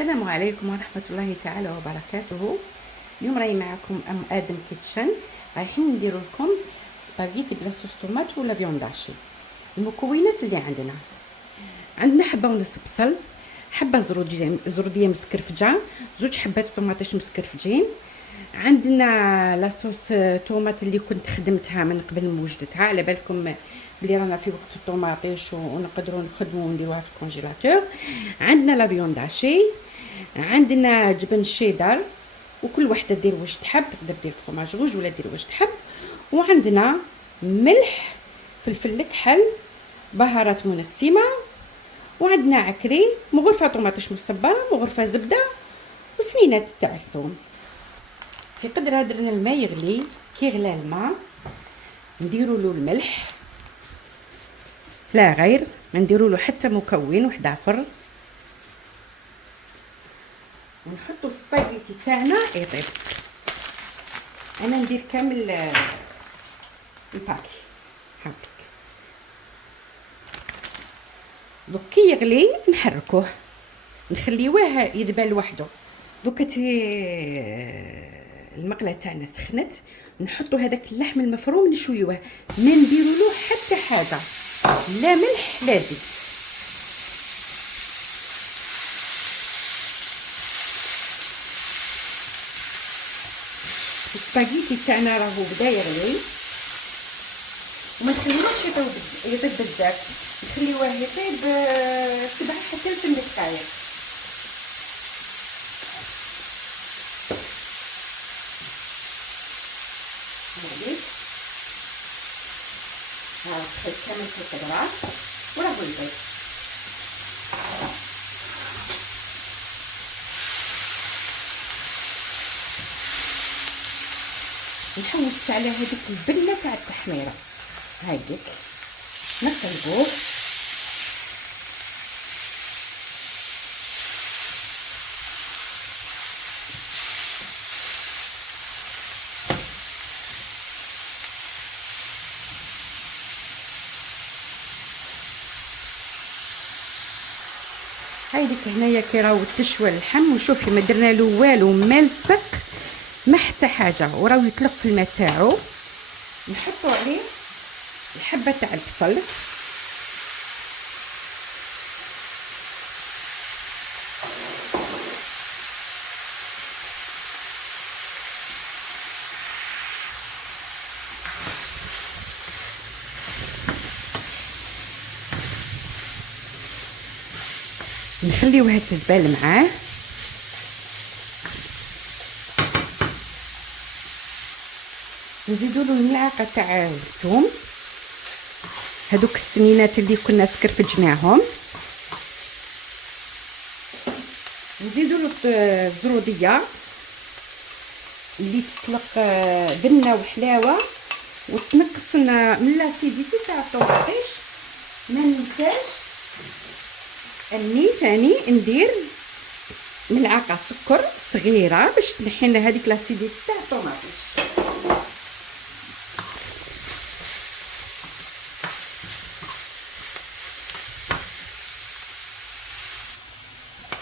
السلام عليكم ورحمة الله تعالى وبركاته. اليوم راهي معكم ام ادم كيتشن. رايحين نديروا لكم سباغيتي بلا صوص طوماط ولا فيونداشي. المكونات اللي عندنا حبه ونص بصل، حبه زروديه مسكرفجه، زوج حبات طوماطيش مسكرفجين. عندنا لاصوص طوماط اللي كنت خدمتها من قبل موجدتها، على بالكم بلي رانا في وقت الطوماطيش ونقدروا نخدموا ونديروها في الكونجيلاتور. عندنا لا فيونداشي، عندنا جبن شيدر، وكل وحده دير واش تحب، تقدر دير فروماج روج ولا دير واش تحب. وعندنا ملح، فلفل كحل، بهارات منسمه، وعندنا عكري، مغرفه طوماطيش مصبره، مغرفه زبده، وسنينات تاع الثوم. تقدر درنا الماء يغلي، كي غلى الماء نديروا له الملح، لا غير، ما نديروا له حتى مكون واحد اخر، ونحطوا السباغيتي تاعنا يطيب. انا ندير كامل الباكي هاكك. دوك كي يغلي نحركوه، نخليوه يذبل لوحده. دوك المقله تاعنا سخنت، نحطوا هذاك اللحم المفروم نشويوه، ما نديروا له حتى حاجه، لا ملح لا زيت. السباغيتي تاعنا راهو بدا يغلي، وما نخليوهش يطيب بزاف، نخليوه يطيب 7 حتى 8 دقائق. ها خليت كامل في القدرات وراهو يطيب. نحوس على هذيك البنه تاع التحميره، هايديك نقلبوه. هايديك هنايا كي راهو تشوى اللحم، وشوفي ما درنا له والو، ملصق ما حتى حاجه، وراهو يطلق في الماء تاعو. نحطوا عليه الحبه تاع البصل، نخليوها تذبل معاه. نزيدوا له الملعقه تاع الثوم، هذوك السنينات اللي كنا سكرفجناهم. نزيدوا له الزروديه اللي تطلق بنه وحلاوه وتنقص من لاسيديتي تاع الطوماطيش. ما ننساش اني ثاني ندير ملعقه سكر صغيره باش تنحي لنا هذيك لاسيديتي تاع الطوماطيش.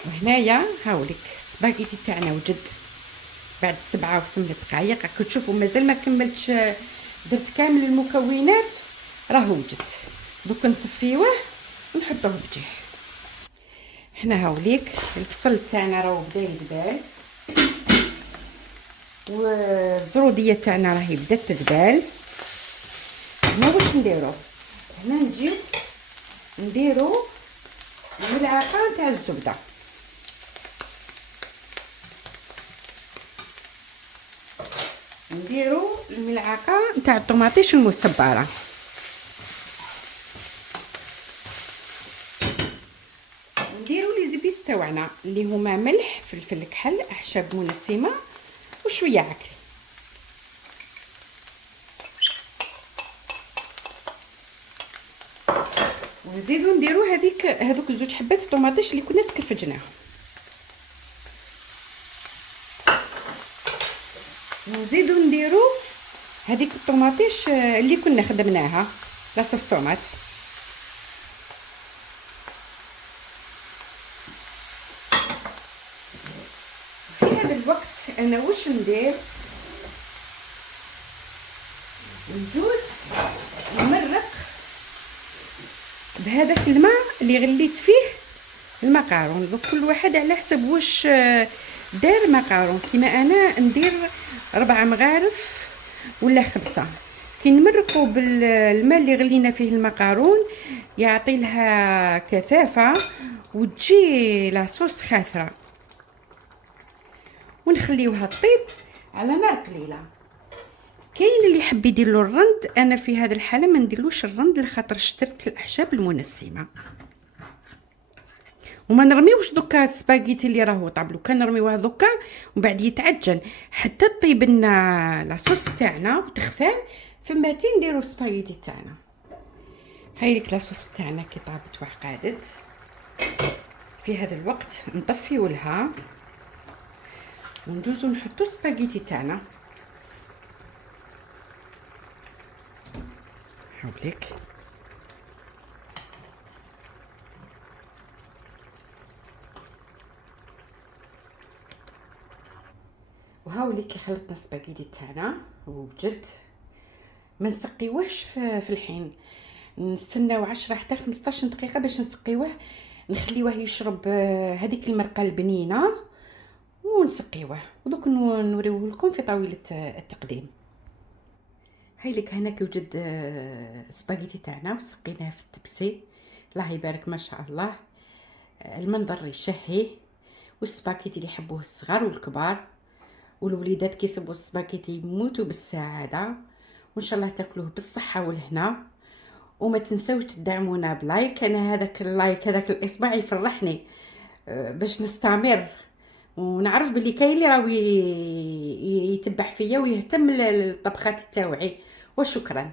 وهنايا هاوليك السباغيتي تاعنا وجد بعد 7 و 8 دقائق. راكم تشوفوا مازال ما كملتش، درت كامل المكونات، راهو وجد. دوك نصفيوه ونحطوه بجيه. هنا هاوليك البصل تاعنا راهو بدا يذبل، والزروديه تاعنا راهي بدات تذبل. هنا واش نديرو؟ هنا نجيو نديرو الملعقه تاع الزبده، نديرو الملعقه نتاع الطوماطيش المصبره، نديرو لي زبيس تاعنا اللي هما ملح، فلفل كحل، اعشاب منسمه، وشويه عكري. ونزيدو نديرو هذوك زوج حبات الطوماطيش اللي كنا سكرفجناهم. نزيدو نديرو هذيك الطوماطيش اللي كنا خدمناها لاصوص طوماط. الوقت انا واش ندير، ندوز نمرق بهذاك الماء اللي غليت فيه المقارون. دوك كل واحد على حسب واش دار مقارون. كيما انا ندير 4 مغارف ولا 5. كي نمرقوا بالماء اللي غلينا فيه المقارون يعطي لها كثافه وتجي لاصوص خاثره، ونخليوها طيب على نار قليله. كاين اللي يحب يدير له الرند، انا في هذه الحاله ما نديرلوش الرند لخاطر اشترت الاعشاب المنسمه. وما نرميوش دوكا السباغيتي اللي راهو طاب، لو كان نرميوه دوكا ومن بعد يتعجن حتى طيب لنا لاصوص تاعنا وتختار، فما نديرو السباغيتي تاعنا. هاي لك لاصوص تاعنا كي طابت وعقادت. في هذا الوقت نطفيو لها ونجوزو نحطو السباغيتي تاعنا. هاوليك وهاوليك خلطنا السباغيتي تاعنا وجد. ما نسقيوهش في الحين، نستناو 10 حتى 15 دقيقه باش نسقيوه، نخليوه يشرب هذيك المرقه البنينه ونسقيوه. ودوك نوريوه لكم في طاوله التقديم. هاي لك هنا كيوجد سباغيتي تاعنا وسقيناه في التبسي. الله يبارك ما شاء الله، المنظر يشهي. والسباغيتي اللي يحبوه الصغار والكبار، والوليدات كيصبوا السباغيتي يموتوا بالسعاده. وان شاء الله تاكلوه بالصحه والهنا. وما تنسوش تدعمونا بلايك، انا هذاك اللايك هذاك الاصبع يفرحني باش نستمر ونعرف بلي كاين اللي راهو يتبع فيا ويهتم للطبخات تاوعي. وشكرا.